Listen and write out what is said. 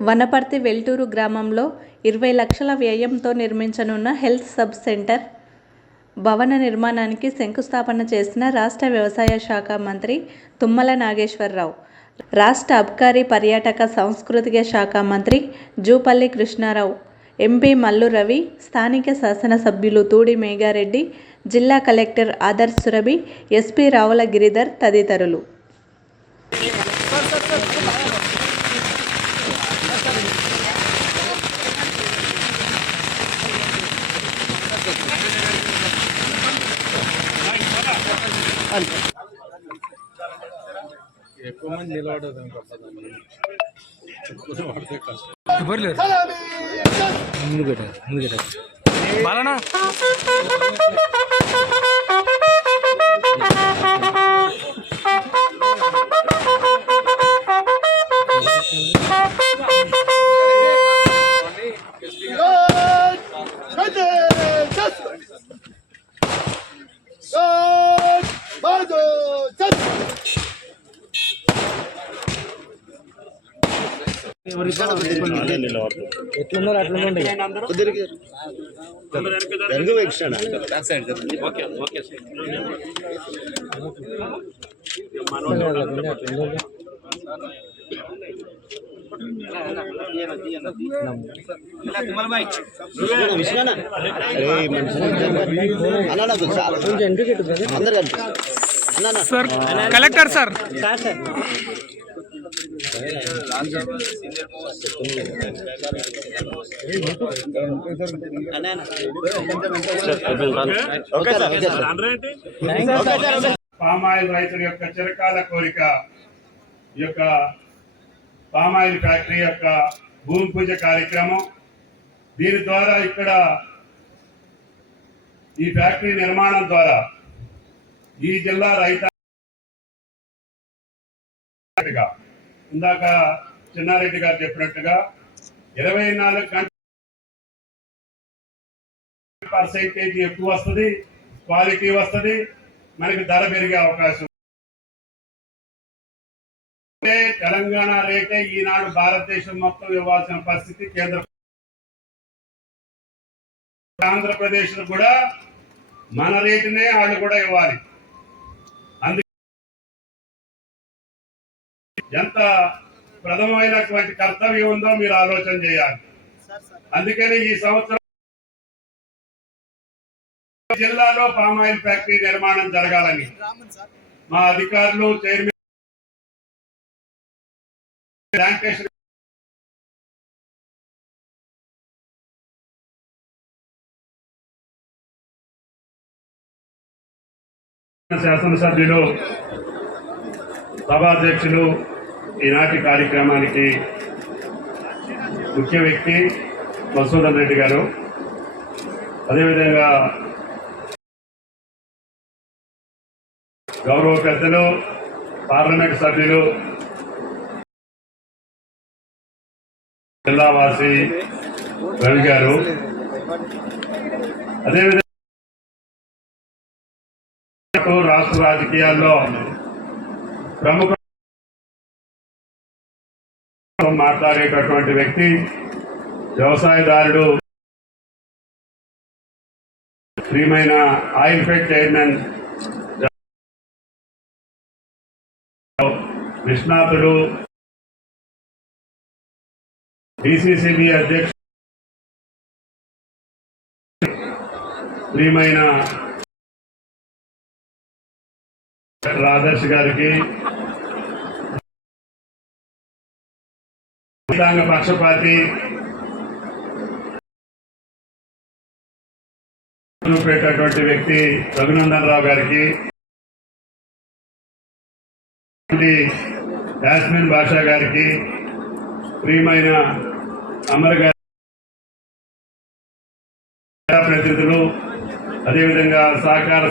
వనపర్తి వెల్టూరు గ్రామంలో ఇరవై లక్షల వ్యయంతో నిర్మించనున్న హెల్త్ సబ్ సెంటర్ భవన నిర్మాణానికి శంకుస్థాపన చేసిన రాష్ట్ర వ్యవసాయ శాఖ మంత్రి తుమ్మల నాగేశ్వరరావు రాష్ట్ర అబ్కారీ పర్యాటక సాంస్కృతిక శాఖ మంత్రి జూపల్లి కృష్ణారావు ఎంపీ మల్లు రవి స్థానిక శాసనసభ్యులు తూడి మేఘారెడ్డి జిల్లా కలెక్టర్ ఆదర్శ్ సురభి ఎస్పీ రావుల గిరిధర్ తదితరులు. ఎక్కువ మంది నిలబడదు పడితే కష్టం ఎవరు లేరు ముందు పెట్టారు ముందు పెట్టారు బాలనా ఎట్లున్నారు అట్లుండే ఎందుకు ఇటు సార్ కలెక్టర్ సార్ పామాయిల్ రైతుల యొక్క చిరకాల కోరిక ఈ యొక్క పామాయిల్ ఫ్యాక్టరీ యొక్క భూమి పూజ కార్యక్రమం. దీని ద్వారా ఇక్కడ ఈ ఫ్యాక్టరీ నిర్మాణం ద్వారా ఈ జిల్లా రైతు ఇందాక చిన్నారెడ్డి గారు చెప్పినట్టుగా ఇరవై నాలుగు గంటల పర్సెంటేజ్ ఎక్కువ వస్తుంది క్వాలిటీ వస్తుంది మనకి ధర పెరిగే అవకాశం. తెలంగాణ రేటే ఈనాడు భారతదేశం మొత్తం ఇవ్వాల్సిన పరిస్థితి కేంద్ర ఆంధ్రప్రదేశ్ కూడా మన రేటునే వాళ్ళు కూడా ఇవ్వాలి. ఎంత ప్రథమమైనటువంటి కర్తవ్యం ఉందో మీరు ఆలోచన చేయాలి. అందుకని ఈ సంవత్సరం జిల్లాలో పామాయిల్ ఫ్యాక్టరీ నిర్మాణం జరగాలని మా అధికారులు చైర్మన్ ప్లాంటేషన్ శాసనసభ్యులు సభాధ్యక్షులు ఈనాటి కార్యక్రమానికి ముఖ్య వ్యక్తి మసూదన్ రెడ్డి గారు. అదేవిధంగా గౌరవ పెద్దలు పార్లమెంట్ సభ్యులు జిల్లావాసి రవి గారు. అదేవిధంగా రాష్ట్ర రాజకీయాల్లో ప్రముఖ మాట్లాడేటటువంటి వ్యక్తి వ్యవసాయదారుడు ప్రియమైన ఆయిల్ ఫెడ్ చైర్మన్ విశ్వనాథుడు డిసిసిబి అధ్యక్షుడు ప్రియమైన ఆదర్శ్ గారికి రైతాంగ పక్షపాతి పెట్టేటువంటి వ్యక్తి రఘునందన్ రావు గారికి. యాస్మిన్ బాషా గారికి ప్రియమైన అమర్ గారి ప్రతినిధులు అదేవిధంగా సహకార